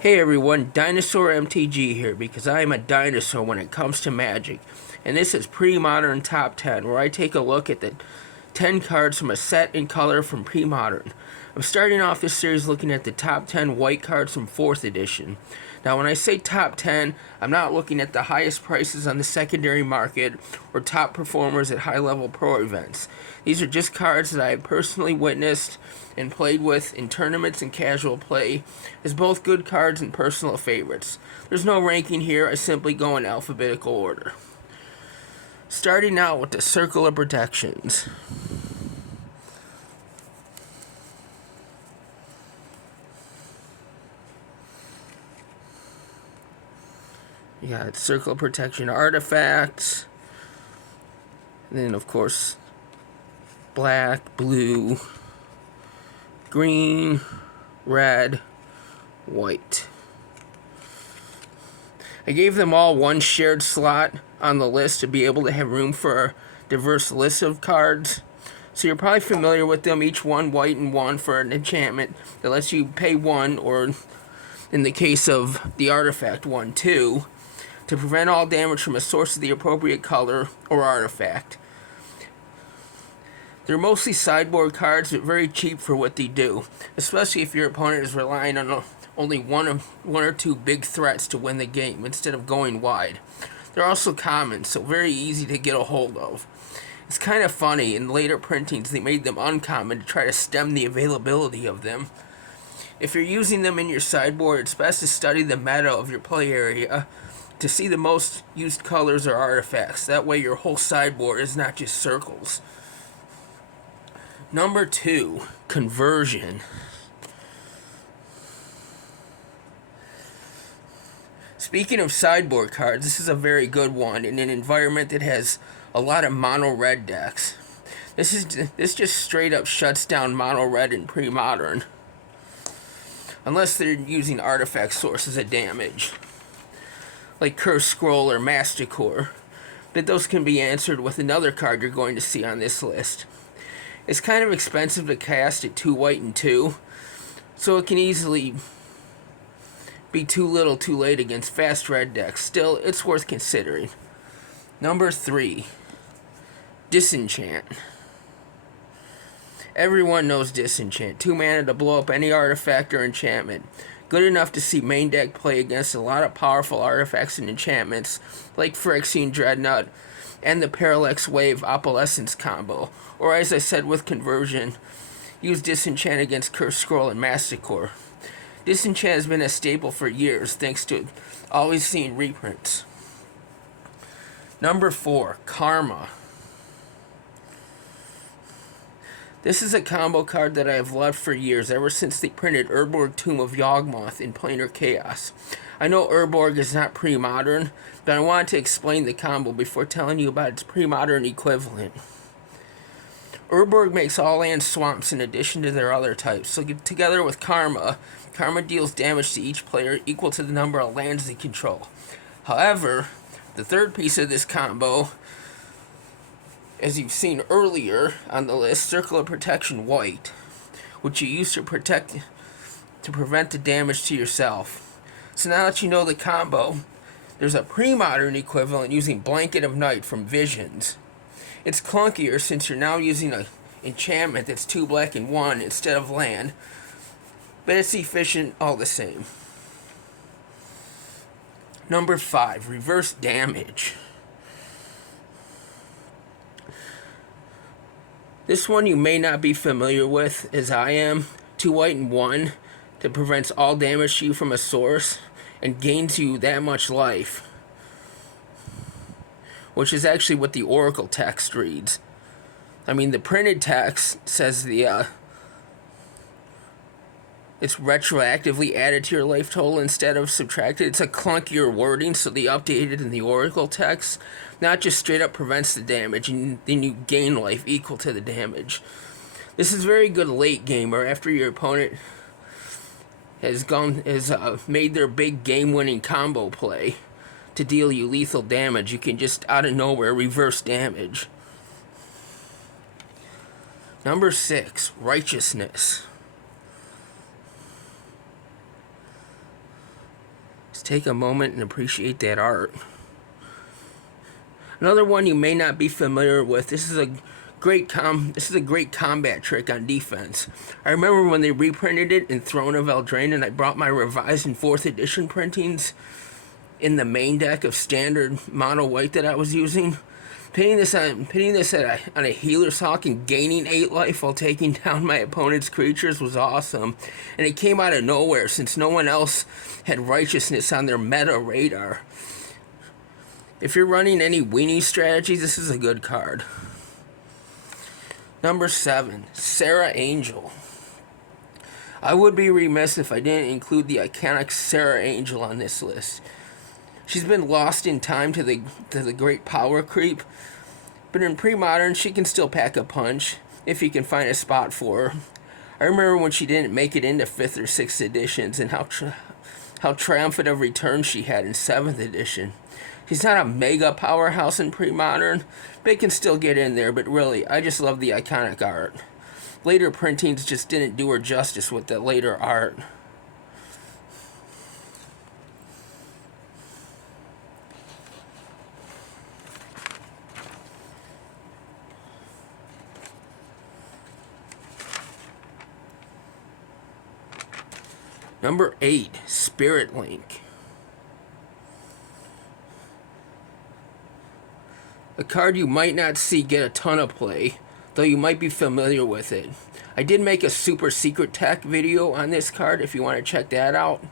Hey everyone, Dinosaur MTG here because I am a dinosaur when it comes to Magic. And this is Premodern Top 10, where I take a look at the 10 cards from a set in color from Premodern. I'm starting off this series looking at the top 10 white cards from 4th edition. Now when I say top 10, I'm not looking at the highest prices on the secondary market or top performers at high-level pro events. These are just cards that I have personally witnessed and played with in tournaments and casual play as both good cards and personal favorites. There's no ranking here, I simply go in alphabetical order. Starting out with the Circle of Protections. You got Circle of Protection artifacts. And then, of course, black, blue, green, red, white. I gave them all one shared slot on the list to be able to have room for a diverse list of cards. So you're probably familiar with them, each one white and one for an enchantment that lets you pay one, or in the case of the artifact, 1/2, to prevent all damage from a source of the appropriate color or artifact. They're mostly sideboard cards, but very cheap for what they do, especially if your opponent is relying on only one or two big threats to win the game instead of going wide. They're also common, so very easy to get a hold of. It's kind of funny, in later printings they made them uncommon to try to stem the availability of them. If you're using them in your sideboard, it's best to study the meta of your play area to see the most used colors or artifacts. That way your whole sideboard is not just circles. Number 2, Conversion. Speaking of sideboard cards, this is a very good one in an environment that has a lot of mono-red decks. This just straight up shuts down mono-red in Premodern, unless they're using artifact sources of damage, like Curse Scroll or Masticore, but those can be answered with another card you're going to see on this list. It's kind of expensive to cast at 2 white and 2, so it can easily be too little too late against fast red decks. Still, it's worth considering. Number 3, Disenchant. Everyone knows Disenchant. 2 mana to blow up any artifact or enchantment. Good enough to see main deck play against a lot of powerful artifacts and enchantments, like Phyrexian Dreadnought and the Parallax Wave Opalescence combo. Or as I said with Conversion, use Disenchant against Curse Scroll and Masticore. Disenchant has been a staple for years, thanks to always seeing reprints. Number 4, Karma. This is a combo card that I have loved for years, ever since they printed Urborg Tomb of Yawgmoth in Planar Chaos. I know Urborg is not Premodern, but I wanted to explain the combo before telling you about its Premodern equivalent. Urborg makes all land swamps in addition to their other types, so together with Karma, Karma deals damage to each player equal to the number of lands they control. However, the third piece of this combo, as you've seen earlier on the list, Circle of Protection White, which you use to prevent the damage to yourself. So now that you know the combo, there's a Premodern equivalent using Blanket of Night from Visions. It's clunkier since you're now using an enchantment that's 2 black and 1 instead of land, but it's efficient all the same. Number 5, Reverse Damage. This one you may not be familiar with, as I am. 2 white and 1 that prevents all damage to you from a source and gains you that much life, which is actually what the Oracle text reads. I mean, the printed text says it's retroactively added to your life total instead of subtracted. It's a clunkier wording, so they updated in the Oracle text. Not just straight up prevents the damage, and then you gain life equal to the damage. This is very good late game, or after your opponent has made their big game-winning combo play to deal you lethal damage. You can just out of nowhere reverse damage. Number 6, Righteousness. take a moment and appreciate that art. Another one you may not be familiar with. This is a great combat trick on defense. I remember when they reprinted it in Throne of Eldraine, and I brought my revised and 4th edition printings in the main deck of standard mono white that I was using. Pitting this on a Healer's Hawk and gaining 8 life while taking down my opponent's creatures was awesome. And it came out of nowhere since no one else had Righteousness on their meta radar. If you're running any weenie strategies, this is a good card. Number 7, Serra Angel. I would be remiss if I didn't include the iconic Serra Angel on this list. She's been lost in time to the great power creep, but in Premodern she can still pack a punch if you can find a spot for her. I remember when she didn't make it into 5th or 6th editions and how triumphant of return she had in 7th edition. She's not a mega powerhouse in Premodern, but it can still get in there, but really, I just love the iconic art. Later printings just didn't do her justice with the later art. Number 8, Spirit Link. A card you might not see get a ton of play, though you might be familiar with it. I did make a super secret tech video on this card if you want to check that out.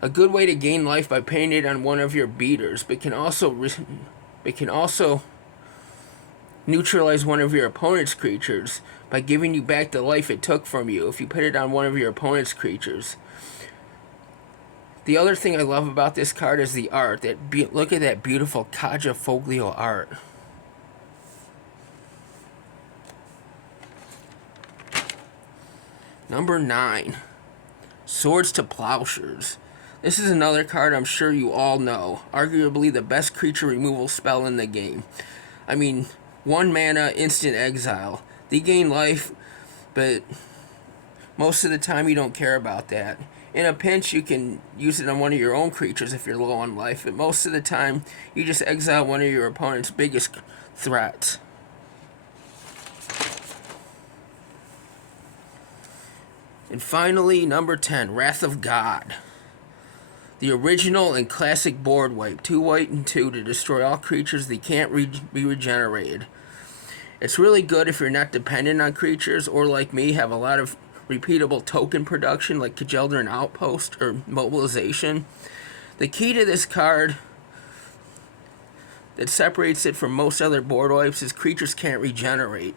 A good way to gain life by putting it on one of your beaters, but can also neutralize one of your opponent's creatures by giving you back the life it took from you if you put it on one of your opponent's creatures. The other thing I love about this card is the art. Look at that beautiful Kaja Foglio art. Number 9, Swords to Plowshares. This is another card I'm sure you all know. Arguably the best creature removal spell in the game. I mean, 1 mana, instant exile. They gain life, but most of the time you don't care about that. In a pinch, you can use it on one of your own creatures if you're low on life, but most of the time, you just exile one of your opponent's biggest threats. And finally, number 10, Wrath of God. The original and classic board wipe, 2 white and 2 to destroy all creatures that can't be regenerated. It's really good if you're not dependent on creatures, or like me, have a lot of repeatable token production like Kjeldren Outpost or Mobilization. The key to this card that separates it from most other board wipes is creatures can't regenerate.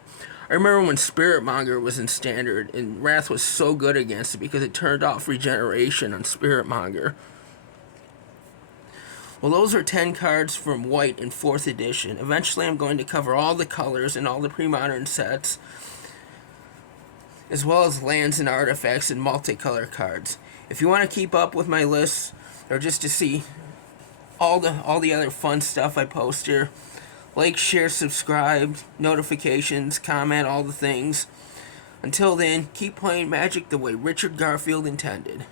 I remember when Spiritmonger was in Standard, and Wrath was so good against it because it turned off regeneration on Spiritmonger. Well, those are 10 cards from White in 4th edition. Eventually I'm going to cover all the colors and all the Premodern sets, as well as lands and artifacts and multicolor cards. If you want to keep up with my lists, or just to see all the other fun stuff I post here, like, share, subscribe, notifications, comment, all the things. Until then, keep playing Magic the way Richard Garfield intended.